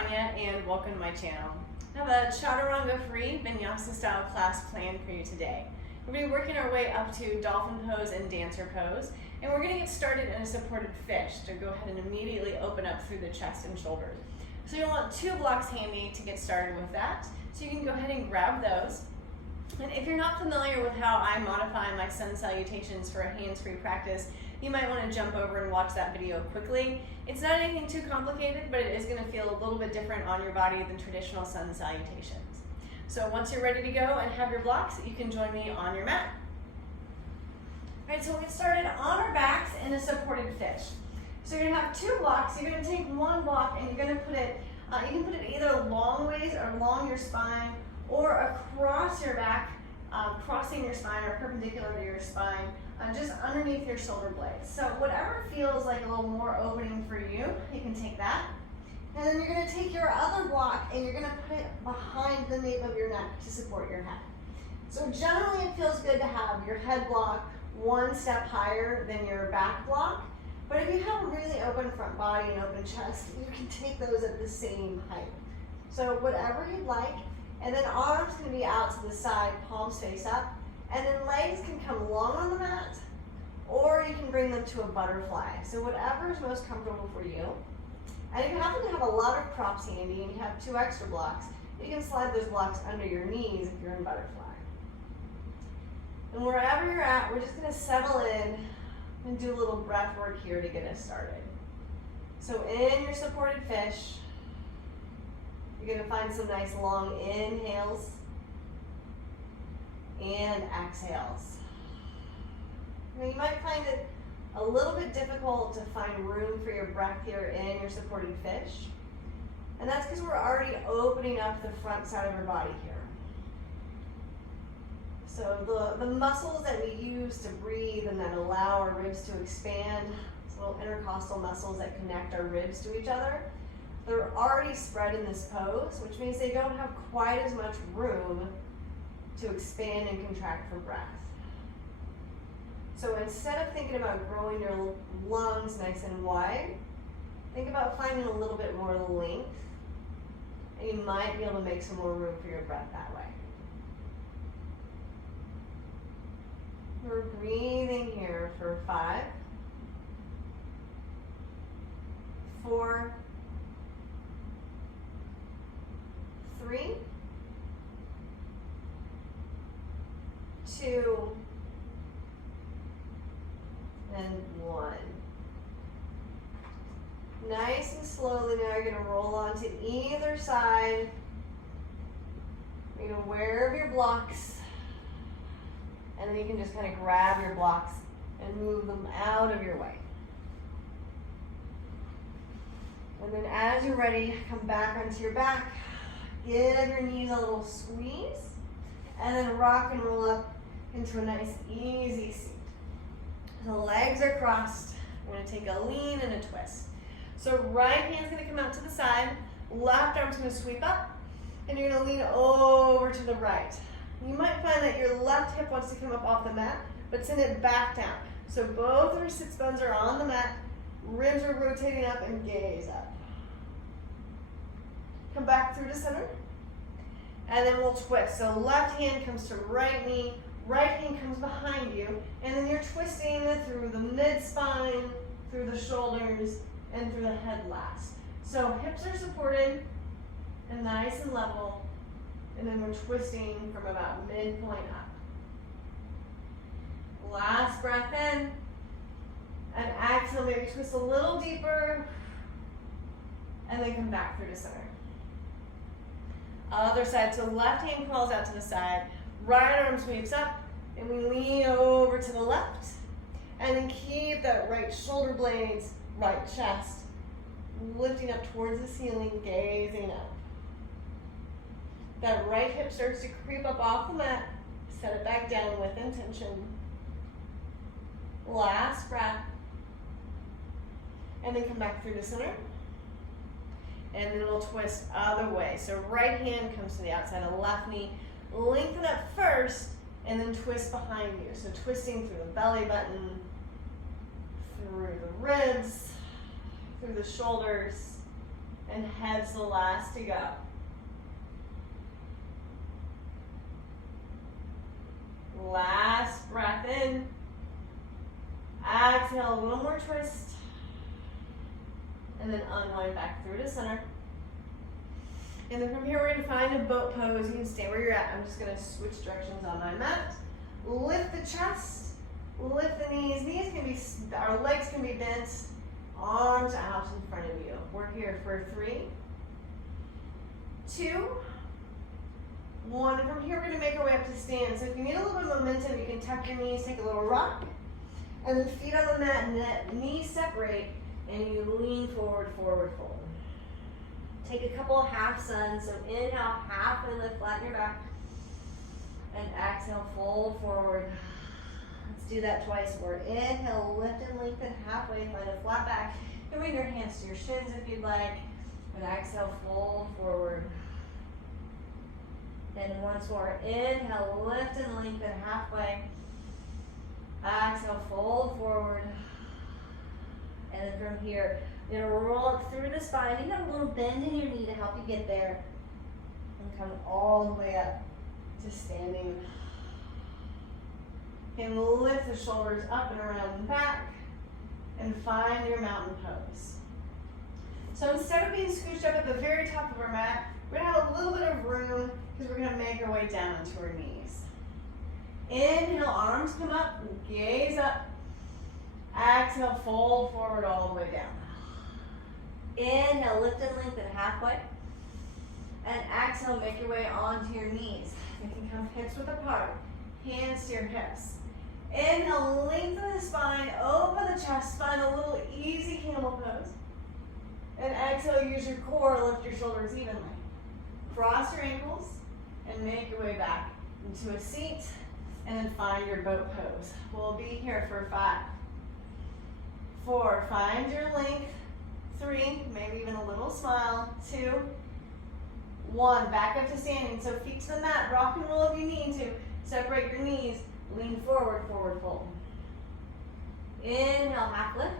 Tanya and welcome to my channel. I have a Chaturanga free Vinyasa style class planned for you today. We're going to be working our way up to Dolphin pose and Dancer pose, and we're going to get started in a supported fish to go ahead and immediately open up through the chest and shoulders. So you'll want 2 blocks handy to get started with that, so you can go ahead and grab those. And if you're not familiar with how I modify my Sun Salutations for a hands-free practice, you might want to jump over and watch that video quickly. It's not anything too complicated, but it is going to feel a little bit different on your body than traditional Sun Salutations. So once you're ready to go and have your blocks, you can join me on your mat. All right, so we'll get started on our backs in a supported fish. So you're going to have 2 blocks. You're going to take 1 block and you're going to put it, you can put it either long ways or along your spine or across your back, crossing your spine or perpendicular to your spine, just underneath your shoulder blades. So whatever feels like a little more opening for you, you can take that. And then you're going to take your other block and you're going to put it behind the nape of your neck to support your head. So generally it feels good to have your head block 1 step higher than your back block. But if you have a really open front body and open chest, you can take those at the same height. So whatever you'd like. And then arms can be out to the side, palms face up. And then legs can come long on the mat, or you can bring them to a butterfly. So whatever is most comfortable for you. And if you happen to have a lot of props handy and you have 2 extra blocks, you can slide those blocks under your knees if you're in butterfly. And wherever you're at, we're just going to settle in and do a little breath work here to get us started. So in your supported fish, you're going to find some nice long inhales and exhales. Now you might find it a little bit difficult to find room for your breath here in your supported fish. And that's because we're already opening up the front side of our body here. So the muscles that we use to breathe and that allow our ribs to expand, these little intercostal muscles that connect our ribs to each other, they're already spread in this pose, which means they don't have quite as much room to expand and contract for breath. So instead of thinking about growing your lungs nice and wide, think about finding a little bit more length, and you might be able to make some more room for your breath that way. We're breathing here for 5, 4, 3, 2, and 1. Nice and slowly now you're going to roll onto either side. You're going to aware of your blocks. And then you can just kind of grab your blocks and move them out of your way. And then as you're ready, come back onto your back. Give your knees a little squeeze. And then rock and roll up into a nice easy seat. The legs are crossed. We're going to take a lean and a twist. So right hand's going to come out to the side. Left arm's going to sweep up. And you're going to lean over to the right. You might find that your left hip wants to come up off the mat, but send it back down. So both of your sits bones are on the mat, ribs are rotating up, and gaze up. Come back through to center, and then we'll twist. So left hand comes to right knee, right hand comes behind you, and then you're twisting through the mid-spine, through the shoulders, and through the head last. So hips are supported and nice and level. And then we're twisting from about midpoint up. Last breath in. And exhale, maybe twist a little deeper. And then come back through to center. Other side, so left hand crawls out to the side. Right arm sweeps up. And we lean over to the left. And then keep that right shoulder blades, right chest, lifting up towards the ceiling, gazing up. That right hip starts to creep up off the mat. Set it back down with intention. Last breath. And then come back through to center. And then we'll twist other way. So right hand comes to the outside of left knee. Lengthen up first, and then twist behind you. So twisting through the belly button, through the ribs, through the shoulders, And head's the last to go. Last breath in. Exhale, a little more twist. And then unwind back through to center. And then from here, we're going to find a boat pose. You can stay where you're at. I'm just going to switch directions on my mat. Lift the chest. Lift the knees. Our legs can be bent. Arms out in front of you. We're here for 3, 2, 1. And from here, we're going to make our way up to stand. So if you need a little bit of momentum, you can tuck your knees, take a little rock. And then feet on the mat, knees separate, and you lean forward, forward, fold. Take a couple of half suns. So inhale, halfway lift, flatten your back. And exhale, fold forward. Let's do that twice more. Inhale, lift and lengthen halfway, find a flat back. You can bring your hands to your shins if you'd like. And exhale, fold forward. And once more, inhale, lift and lengthen halfway. Exhale, fold forward. And then from here, you're going to roll up through the spine. You got a little bend in your knee to help you get there. And come all the way up to standing. And lift the shoulders up and around and back. And find your mountain pose. So instead of being scooched up at the very top of our mat, we're going to have a little bit of room because we're going to make our way down into our knees. Inhale, arms come up, gaze up. Exhale, fold forward all the way down. Inhale, lift and lengthen halfway. And exhale, make your way onto your knees. You can come hips width apart, hands to your hips. Inhale, lengthen the spine, open the chest, find a little easy camel pose. And exhale, use your core, lift your shoulders evenly. Cross your ankles and make your way back into a seat. And then find your boat pose. We'll be here for 5, 4, find your length. 3, maybe even a little smile. 2, 1, back up to standing. So feet to the mat, rock and roll if you need to. Separate your knees, lean forward, forward fold. Inhale, half lift.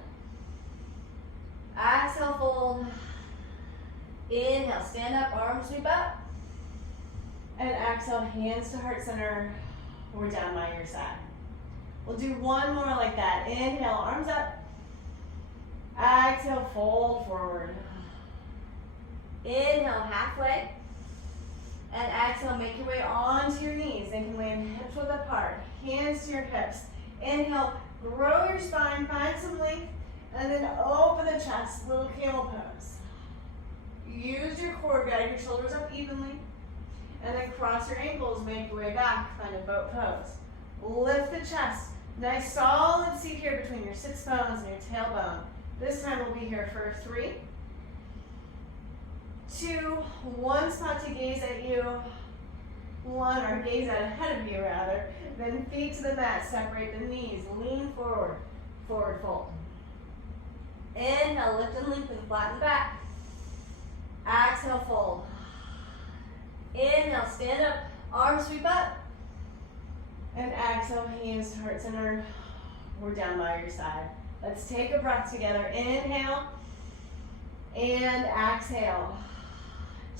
Exhale, fold. Inhale, stand up, arms sweep up. And exhale, hands to heart center. We're down by your side. We'll do one more like that. Inhale, arms up. Exhale, fold forward. Inhale, halfway. And exhale, make your way onto your knees. They can land hips width apart, hands to your hips. Inhale, grow your spine, find some length, and then open the chest, little camel pose. Use your core, guide your shoulders up evenly. And then cross your ankles, make your way back, find a boat pose. Lift the chest. Nice solid seat here between your sits bones and your tailbone. This time we'll be here for 3, 2, 1 spot to gaze at you. 1, or gaze out ahead of you rather. Then feet to the mat, separate the knees, lean forward, forward fold. Inhale, lift and lengthen, flatten back. Exhale, fold. Inhale, stand up, arms sweep up. And exhale, hands to heart center. We're down by your side. Let's take a breath together. Inhale and exhale.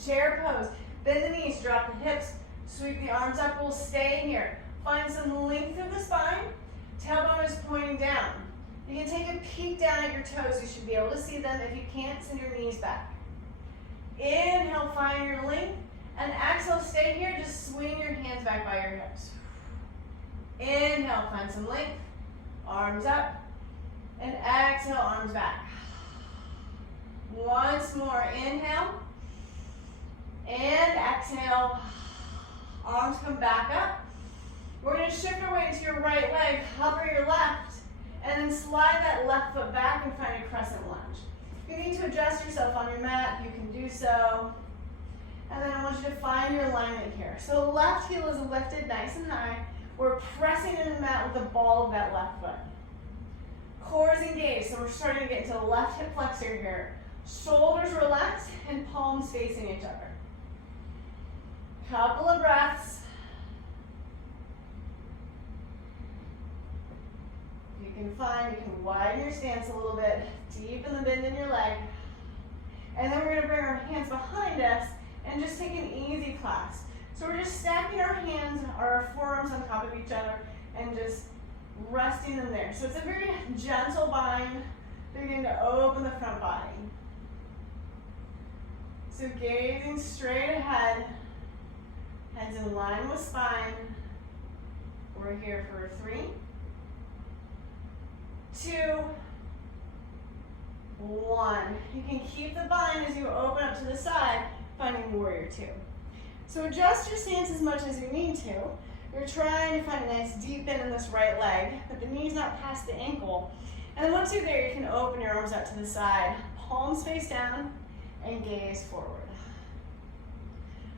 Chair pose. Bend the knees, drop the hips, sweep the arms up. We'll stay here. Find some length through the spine. Tailbone is pointing down. You can take a peek down at your toes. You should be able to see them. If you can't, send your knees back. Inhale, find your length. And exhale, stay here. Just swing your hands back by your hips. Inhale, find some length. Arms up. And exhale, arms back. Once more, inhale. And exhale. Arms come back up. We're going to shift our weight to your right leg, hover your left, and then slide that left foot back and find a crescent lunge. If you need to adjust yourself on your mat, you can do so. And then I want you to find your alignment here. So left heel is lifted nice and high. We're pressing into the mat with the ball of that left foot. Core is engaged, so we're starting to get into the left hip flexor here. Shoulders relaxed and palms facing each other. Couple of breaths. You can widen your stance a little bit, deepen the bend in your leg. And then we're going to bring and just take an easy class. So we're just stacking our hands or our forearms on top of each other and just resting them there. So it's a very gentle bind. Beginning to open the front body. So gazing straight ahead, heads in line with spine. We're here for 3, 2, 1. You can keep the bind as you open up to the side, finding warrior 2. So adjust your stance as much as you need to. You're trying to find a nice deep bend in this right leg, but the knee's not past the ankle. And then once you're there, you can open your arms out to the side, palms face down, and gaze forward.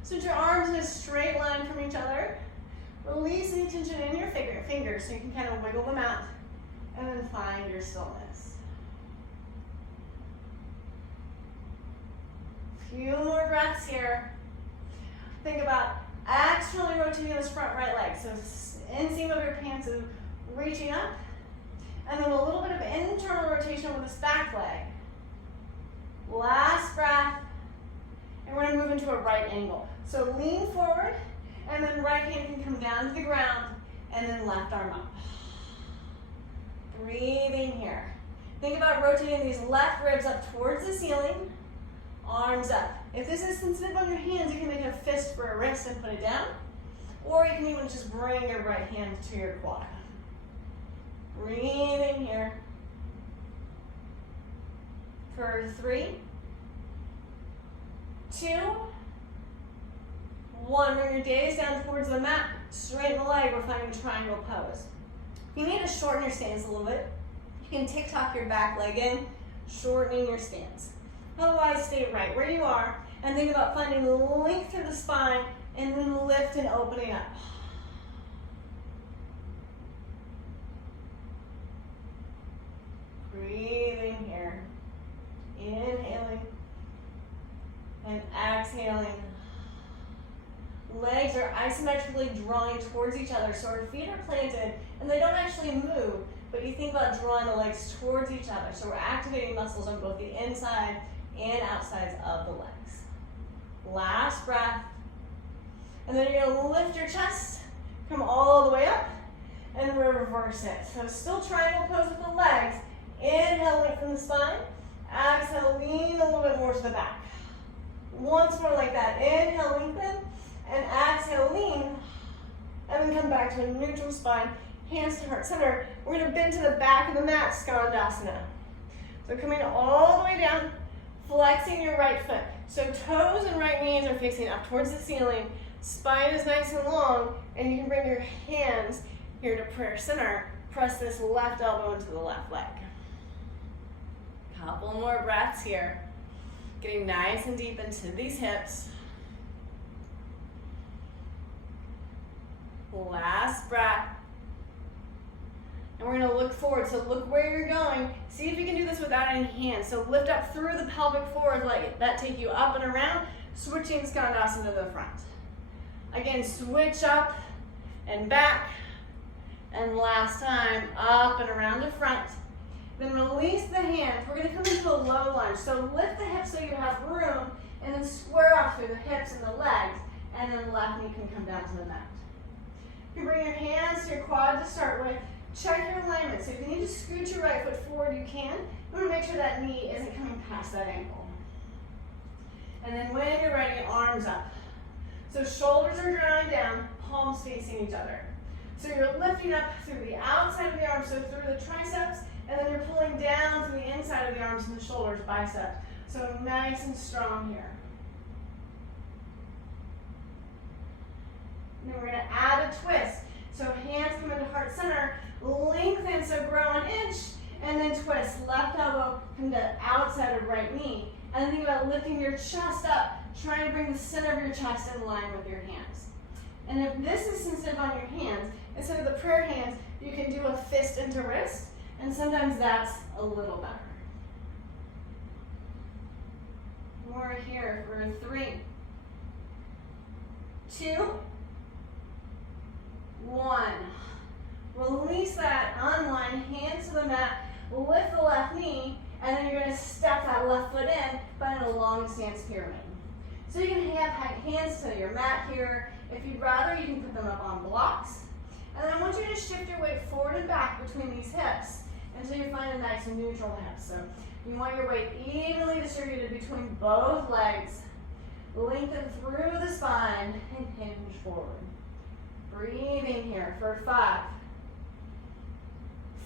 So put your arms in a straight line from each other. Release any tension in your fingers so you can kind of wiggle them out, and then find your stillness. Few more breaths here. Think about externally rotating this front right leg. So inseam of your pants is reaching up. And then a little bit of internal rotation with this back leg. Last breath. And we're going to move into a right angle. So lean forward, and then right hand can come down to the ground, and then left arm up. Breathing here. Think about rotating these left ribs up towards the ceiling. Arms up. If this is sensitive on your hands, you can make a fist for a wrist and put it down. Or you can even just bring your right hand to your quad. Breathing here. For 3, 2, 1. Bring your gaze down towards the mat. Straighten the leg. We're finding triangle pose. If you need to shorten your stance a little bit, you can tick-tock your back leg in, shortening your stance. Otherwise, stay right where you are and think about finding length through the spine and then lift and opening up. Breathing here. Inhaling and exhaling. Legs are isometrically drawing towards each other, so our feet are planted and they don't actually move, but you think about drawing the legs towards each other. So we're activating muscles on both the inside and outsides of the legs. Last breath. And then you're going to lift your chest, come all the way up, and reverse it. So still triangle pose with the legs. Inhale, lengthen the spine. Exhale, lean a little bit more to the back. Once more like that. Inhale, lengthen, and exhale, lean. And then come back to a neutral spine, hands to heart center. We're going to bend to the back of the mat, Scandasana. So coming all the way down, flexing your right foot. So toes and right knees are facing up towards the ceiling. Spine is nice and long, and you can bring your hands here to prayer center. Press this left elbow into the left leg. Couple more breaths here. Getting nice and deep into these hips. Last breath. And we're going to look forward. So look where you're going. See if you can do this without any hands. So lift up through the pelvic forward leg. That take you up and around, switching Scandasana to the front. Again, switch up and back. And last time, up and around the front. Then release the hands. We're going to come into a low lunge. So lift the hips so you have room, and then square off through the hips and the legs, and then left knee can come down to the mat. You can bring your hands to your quad to start with. Check your alignment. So if you need to scoot your right foot forward, you can. You want to make sure that knee isn't coming past that ankle. And then when you're ready, arms up. So shoulders are drawing down, palms facing each other. So you're lifting up through the outside of the arms, so through the triceps, and then you're pulling down through the inside of the arms and the shoulders, biceps. So nice and strong here. And then we're going to add a twist. So hands come into heart center, lengthen, so grow an inch, and then twist. Left elbow come to outside of right knee. And then think about lifting your chest up, trying to bring the center of your chest in line with your hands. And if this is sensitive on your hands, instead of the prayer hands, you can do a fist into wrist, and sometimes that's a little better. More here for 3, 2, 1. Release that, unwind, hands to the mat, lift the left knee, and then you're going to step that left foot in, but in a long stance pyramid. So you can have hands to your mat here. If you'd rather, you can put them up on blocks. And then I want you to shift your weight forward and back between these hips until you find a nice neutral hip. So you want your weight evenly distributed between both legs. Lengthen through the spine and hinge forward. Breathing here for 5,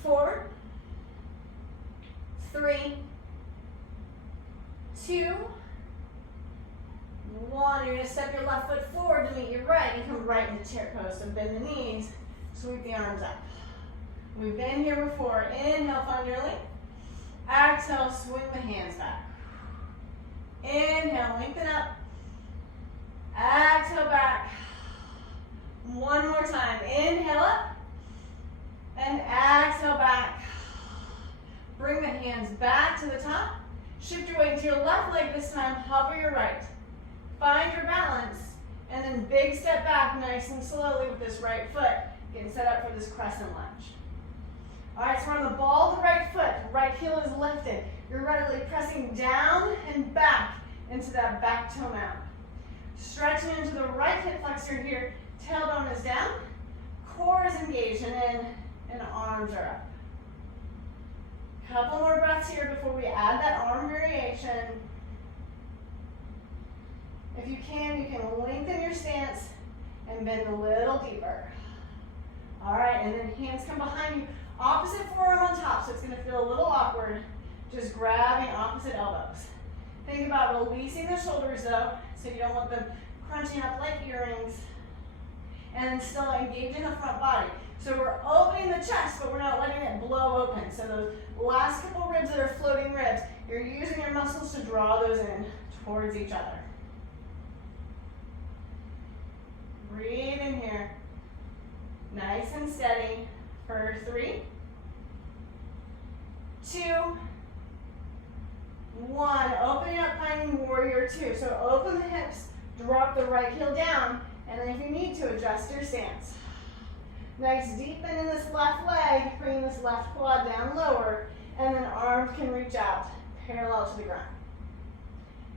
4, 3, 2, 1. You're going to step your left foot forward to meet your right and come right into chair pose. So bend the knees, sweep the arms up. We've been here before. Inhale, find your length. Exhale, swing the hands back. Inhale, lengthen up. Exhale, back. One more time. Inhale up. And exhale, back. Bring the hands back to the top. Shift your weight to your left leg this time. Hover your right. Find your balance. And then big step back nice and slowly with this right foot. Getting set up for this crescent lunge. All right, so we're on the ball of the right foot. Right heel is lifted. You're right leg pressing down and back into that back toe mound. Stretching into the right hip flexor here. Tailbone is down. Core is engaged and in, and arms are up. Couple more breaths here before we add that arm variation. If you can lengthen your stance and bend a little deeper. All right, and then hands come behind you. Opposite forearm on top, so it's going to feel a little awkward. Just grabbing opposite elbows. Think about releasing the shoulders though, so you don't want them crunching up like earrings. And then still engaging the front body. So we're opening the chest, but we're not letting it blow open. So those last couple ribs that are floating ribs, you're using your muscles to draw those in towards each other. Breathe in here. Nice and steady for 3, 2, 1. Opening up, finding warrior 2. So open the hips, drop the right heel down, and then if you need to, adjust your stance. Nice deep bend in this left leg, bringing this left quad down lower, and then arms can reach out parallel to the ground.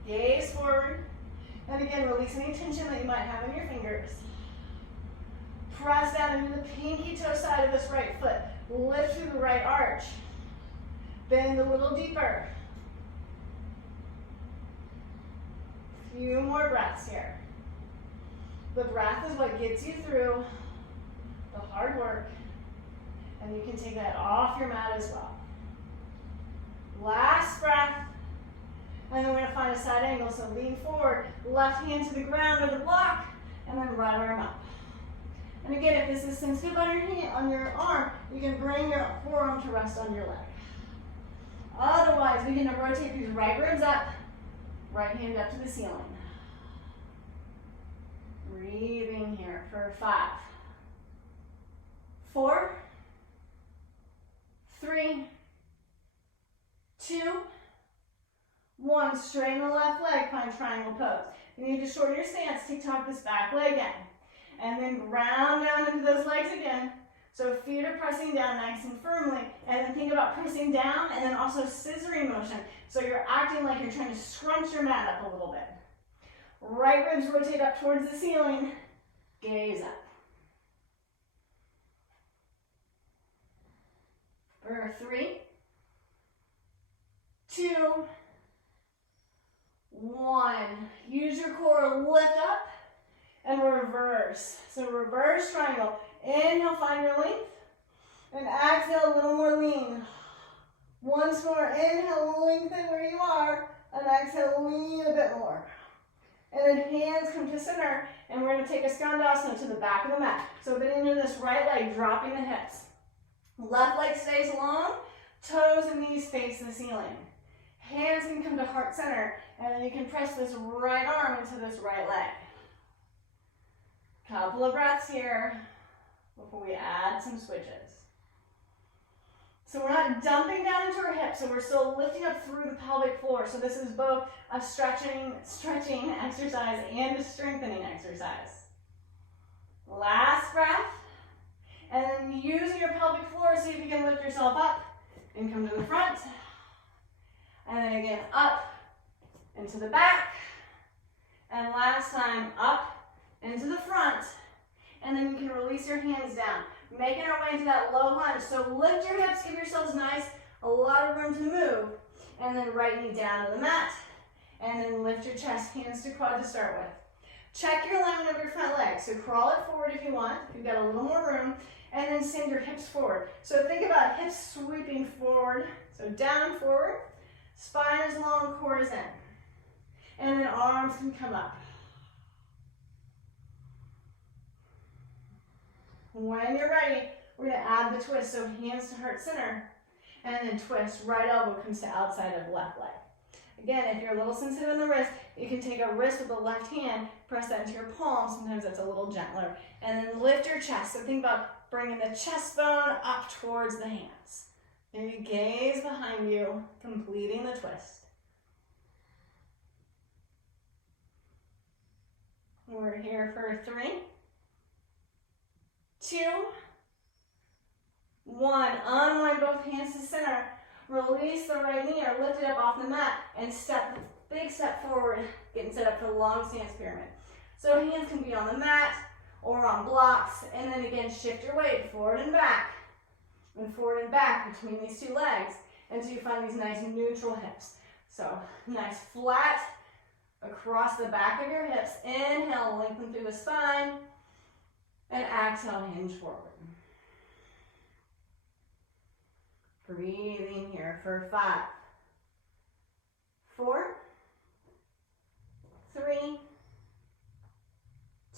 Gaze forward, and again, release any tension that you might have in your fingers. Press down into the pinky toe side of this right foot. Lift through the right arch. Bend a little deeper. Few more breaths here. The breath is what gets you through the hard work, and you can take that off your mat as well. Last breath, and then we're going to find a side angle. So lean forward, left hand to the ground or the block, and then right arm up. And again, if this is sensitive on your hand, on your arm, you can bring your forearm to rest on your leg. Otherwise, begin to rotate these right ribs up, right hand up to the ceiling. Breathing here for 5, 4, 3, 2, 1. Straighten the left leg, find triangle pose. You need to shorten your stance, TikTok this back leg in. And then ground down into those legs again. So feet are pressing down nice and firmly. And then think about pressing down and then also scissoring motion. So you're acting like you're trying to scrunch your mat up a little bit. Right ribs rotate up towards the ceiling. Gaze up. For 3, 2, 1. Use your core, lift up. And reverse. So reverse triangle. Inhale, find your length. And exhale, a little more lean. Once more, inhale, lengthen where you are. And exhale, lean a bit more. And then hands come to center. And we're going to take a Scandasana to the back of the mat. So bending into this right leg, dropping the hips. Left leg stays long. Toes and knees face the ceiling. Hands can come to heart center. And then you can press this right arm into this right leg. Couple of breaths here before we add some switches. So we're not dumping down into our hips, so we're still lifting up through the pelvic floor. So this is both a stretching exercise and a strengthening exercise. Last breath. And then using your pelvic floor, see if you can lift yourself up and come to the front. And then again, up and to the back. And last time, up into the front. And then you can release your hands down. Making our way into that low lunge. So lift your hips, give yourselves a lot of room to move. And then right knee down to the mat. And then lift your chest, hands to quad to start with. Check your alignment of your front leg. So crawl it forward if you want. If you've got a little more room. And then send your hips forward. So think about hips sweeping forward. So down and forward. Spine is long, core is in. And then arms can come up. When you're ready, we're going to add the twist. So hands to heart center. And then twist. Right elbow comes to outside of left leg. Again, if you're a little sensitive in the wrist, you can take a wrist with the left hand, press that into your palm. Sometimes that's a little gentler. And then lift your chest. So think about bringing the chest bone up towards the hands. And you gaze behind you, completing the twist. We're here for 3, 2, 1. Unwind both hands to center. Release the right knee or lift it up off the mat and big step forward, getting set up for the long stance pyramid. So hands can be on the mat or on blocks, and then again shift your weight forward and back between these two legs until you find these nice neutral hips. So nice flat across the back of your hips. Inhale, lengthen through the spine, and exhale, hinge forward. Breathing here for 5, 4, 3,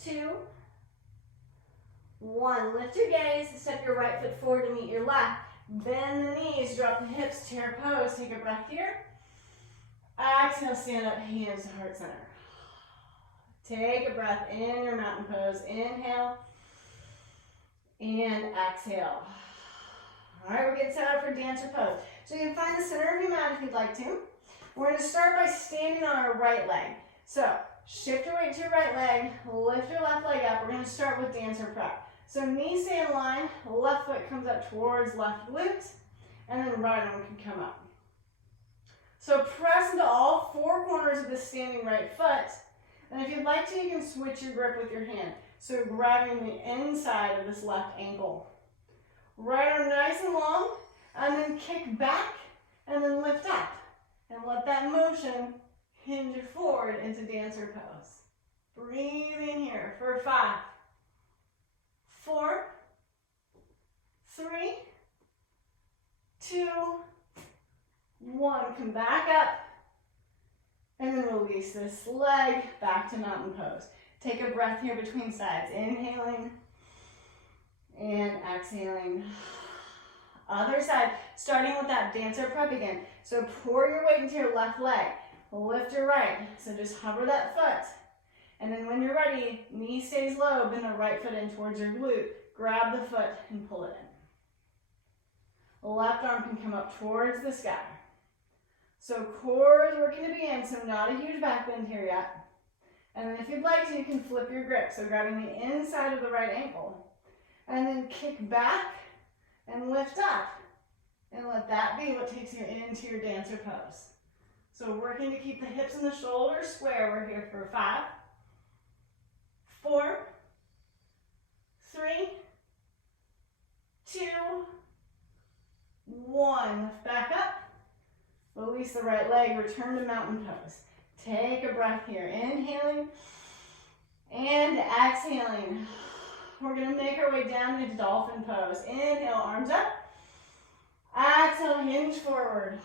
2, 1. Lift your gaze, step your right foot forward to meet your left. Bend the knees, drop the hips, chair pose. Take a breath here. Exhale, stand up, hands to heart center. Take a breath in your mountain pose. Inhale and exhale. All right, we're getting set up for dancer pose. So you can find the center of your mat if you'd like to. We're going to start by standing on our right leg. So shift your weight to your right leg, lift your left leg up. We're going to start with dancer prep. So knees stay in line, left foot comes up towards left glute, and then right arm can come up. So press into all 4 corners of the standing right foot. And if you'd like to, you can switch your grip with your hand. So grabbing the inside of this left ankle. Right arm nice and long, and then kick back, and then lift up. And let that motion hinge forward into dancer pose. Breathing here for 5, 4, 3, 2, 1. Come back up, and then release this leg back to mountain pose. Take a breath here between sides. Inhaling and exhaling. Other side, starting with that dancer prep again. So pour your weight into your left leg. Lift your right. So just hover that foot. And then when you're ready, knee stays low, bend the right foot in towards your glute. Grab the foot and pull it in. Left arm can come up towards the sky. So core is working to be in, so not a huge back bend here yet. And then if you'd like to, you can flip your grip. So grabbing the inside of the right ankle. And then kick back and lift up. And let that be what takes you into your dancer pose. So working to keep the hips and the shoulders square. We're here for 5, 4, 3, 2, 1. Lift back up. Release the right leg. Return to mountain pose. Take a breath here. Inhaling and exhaling. We're going to make our way down into dolphin pose. Inhale, arms up. Exhale, hinge forward.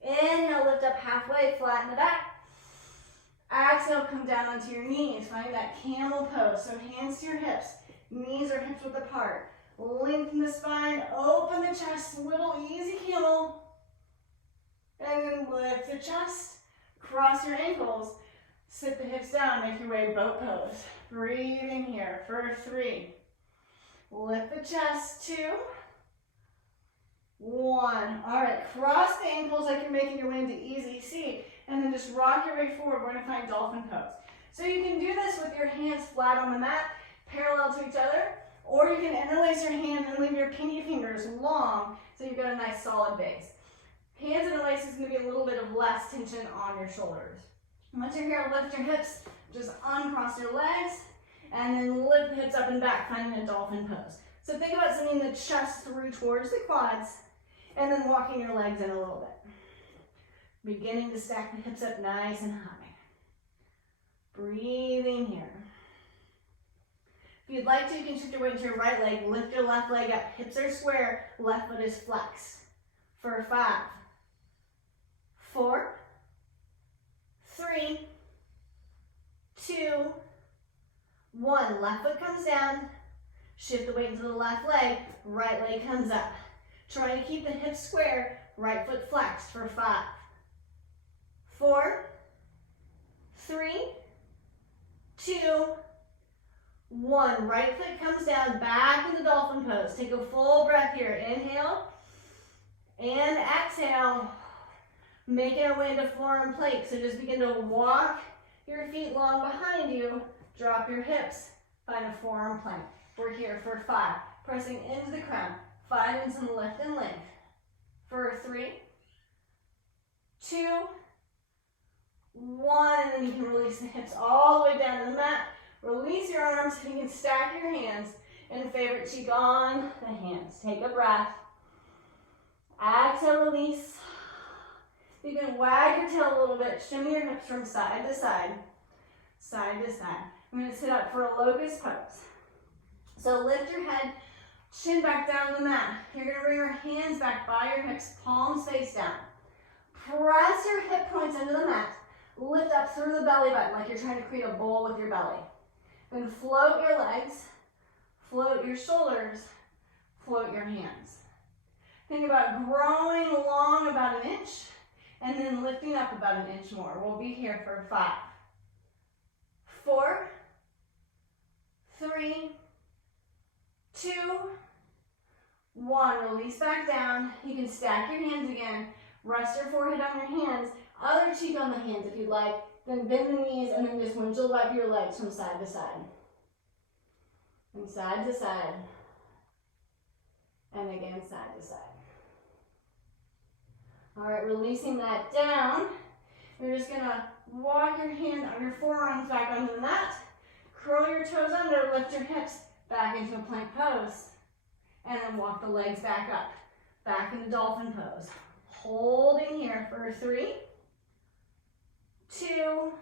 Inhale, lift up halfway, flatten the back. Exhale, come down onto your knees. Find that camel pose. So hands to your hips. Knees or hips width apart. Lengthen the spine, open the chest, little easy camel. And then lift the chest, cross your ankles, sit the hips down, make your way boat pose. Breathing here for 3. Lift the chest, 2, 1. All right, cross the ankles like you're making your way into easy seat, and then just rock your way forward. We're going to find dolphin pose. So you can do this with your hands flat on the mat, parallel to each other, or you can interlace your hand and leave your pinky fingers long so you've got a nice solid base. Hands interlace is going to be a little bit of less tension on your shoulders. Once you're here, lift your hips, just uncross your legs, and then lift the hips up and back, finding a dolphin pose. So think about sending the chest through towards the quads, and then walking your legs in a little bit. Beginning to stack the hips up nice and high. Breathing here. If you'd like to, you can shift your weight into your right leg, lift your left leg up, hips are square, left foot is flexed. For 5, 4, 3, 2, 1. Left foot comes down, shift the weight into the left leg, right leg comes up. Try to keep the hips square, right foot flexed for 5, 4, 3, 2, 1. Right foot comes down, back in the dolphin pose. Take a full breath here. Inhale and exhale. Making our way into forearm plank. So just begin to walk your feet long behind you. Drop your hips. Find a forearm plank. We're here for 5. Pressing into the crown. 5 in some lift and length. For 3, 2, 1. And then you can release the hips all the way down to the mat. Release your arms. You can stack your hands and favorite cheek on the hands. Take a breath. Exhale, release. You can wag your tail a little bit. Shimmy your hips from side to side. Side to side. I'm going to sit up for a locust pose. So lift your head, chin back down to the mat. You're going to bring your hands back by your hips, palms face down. Press your hip points into the mat. Lift up through the belly button like you're trying to create a bowl with your belly. Then float your legs, float your shoulders, float your hands. Think about growing long about an inch and then lifting up about an inch more. We'll be here for 5, 4, 3, 2, 1. Release back down. You can stack your hands again. Rest your forehead on your hands. Other cheek on the hands if you'd like. Then bend the knees and then just windshield wipe your legs from side to side. And side to side. And again, side to side. All right, releasing that down. You're just gonna walk your hand on your forearms back onto the mat. Curl your toes under, lift your hips back into a plank pose. And then walk the legs back up. Back into dolphin pose. Holding here for 3, 2,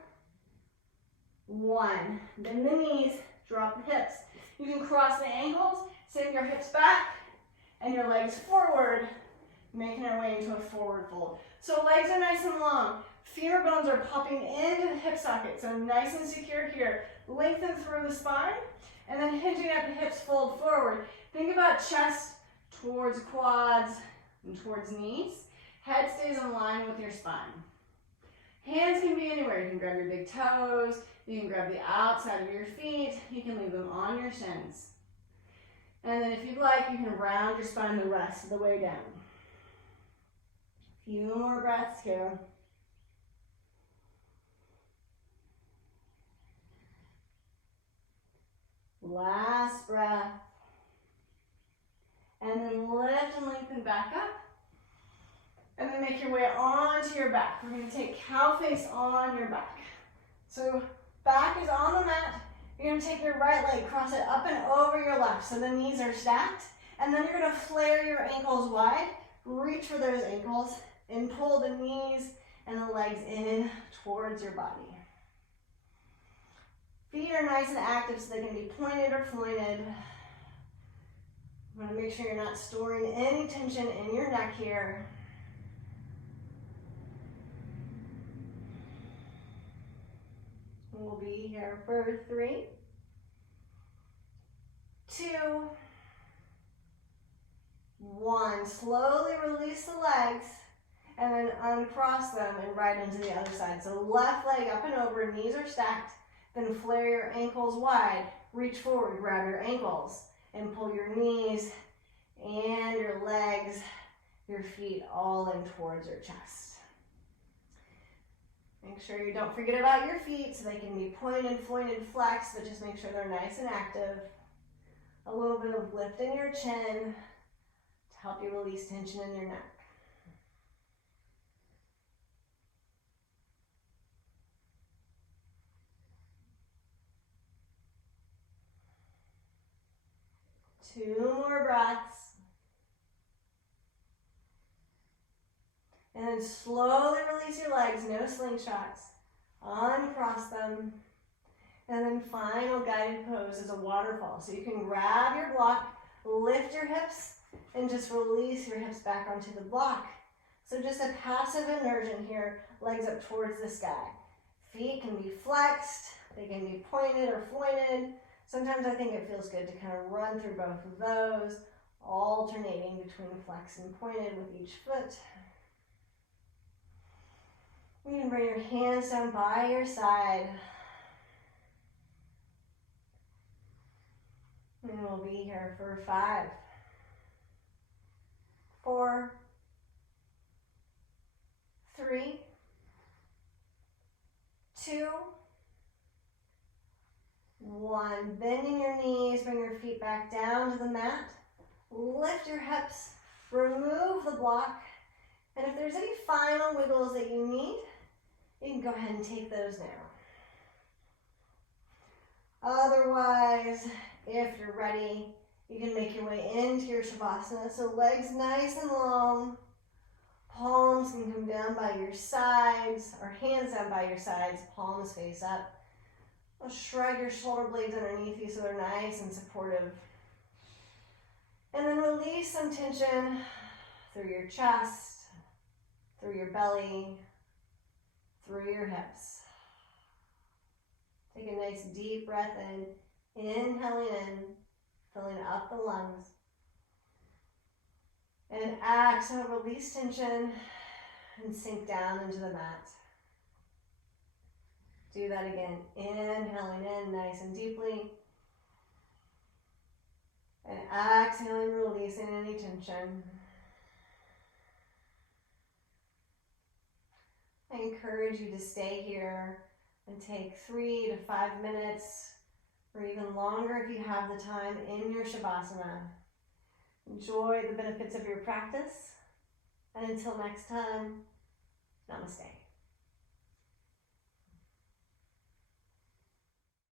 1. Bend the knees, drop the hips. You can cross the ankles, send your hips back, and your legs forward, making our way into a forward fold. So legs are nice and long. Femur bones are popping into the hip socket, so nice and secure here. Lengthen through the spine, and then hinging at the hips, fold forward. Think about chest towards quads and towards knees. Head stays in line with your spine. Hands can be anywhere. You can grab your big toes. You can grab the outside of your feet. You can leave them on your shins. And then if you'd like, you can round your spine the rest of the way down. A few more breaths here. Last breath. And then lift and lengthen back up. And then make your way onto your back. We're going to take cow face on your back. So back is on the mat. You're going to take your right leg, cross it up and over your left so the knees are stacked. And then you're going to flare your ankles wide. Reach for those ankles and pull the knees and the legs in towards your body. Feet are nice and active so they can be pointed or flointed. You want to make sure you're not storing any tension in your neck here. We'll be here for 3, 2, 1. Slowly release the legs and then uncross them and right into the other side. So left leg up and over, knees are stacked. Then flare your ankles wide. Reach forward, grab your ankles and pull your knees and your legs, your feet all in towards your chest. Make sure you don't forget about your feet so they can be pointed, flointed, flexed, but just make sure they're nice and active. A little bit of lift in your chin to help you release tension in your neck. 2 more breaths. And then slowly release your legs, no slingshots. Uncross them. And then final guided pose is a waterfall. So you can grab your block, lift your hips, and just release your hips back onto the block. So just a passive inversion here, legs up towards the sky. Feet can be flexed, they can be pointed or pointed. Sometimes I think it feels good to kind of run through both of those, alternating between flex and pointed with each foot. You can bring your hands down by your side. And we'll be here for 5, 4, 3, 2, 1. Bending your knees, bring your feet back down to the mat. Lift your hips, remove the block. And if there's any final wiggles that you need, you can go ahead and take those now. Otherwise, if you're ready, you can make your way into your Shavasana. So legs nice and long. Palms can come down by your sides, or hands down by your sides, palms face up. Shrug your shoulder blades underneath you so they're nice and supportive. And then release some tension through your chest, through your belly, through your hips. Take a nice deep breath in, inhaling in, filling up the lungs. And exhale, release tension and sink down into the mat. Do that again, inhaling in nice and deeply. And exhaling, releasing any tension. I encourage you to stay here and take 3 to 5 minutes or even longer if you have the time in your Shavasana. Enjoy the benefits of your practice. And until next time, namaste.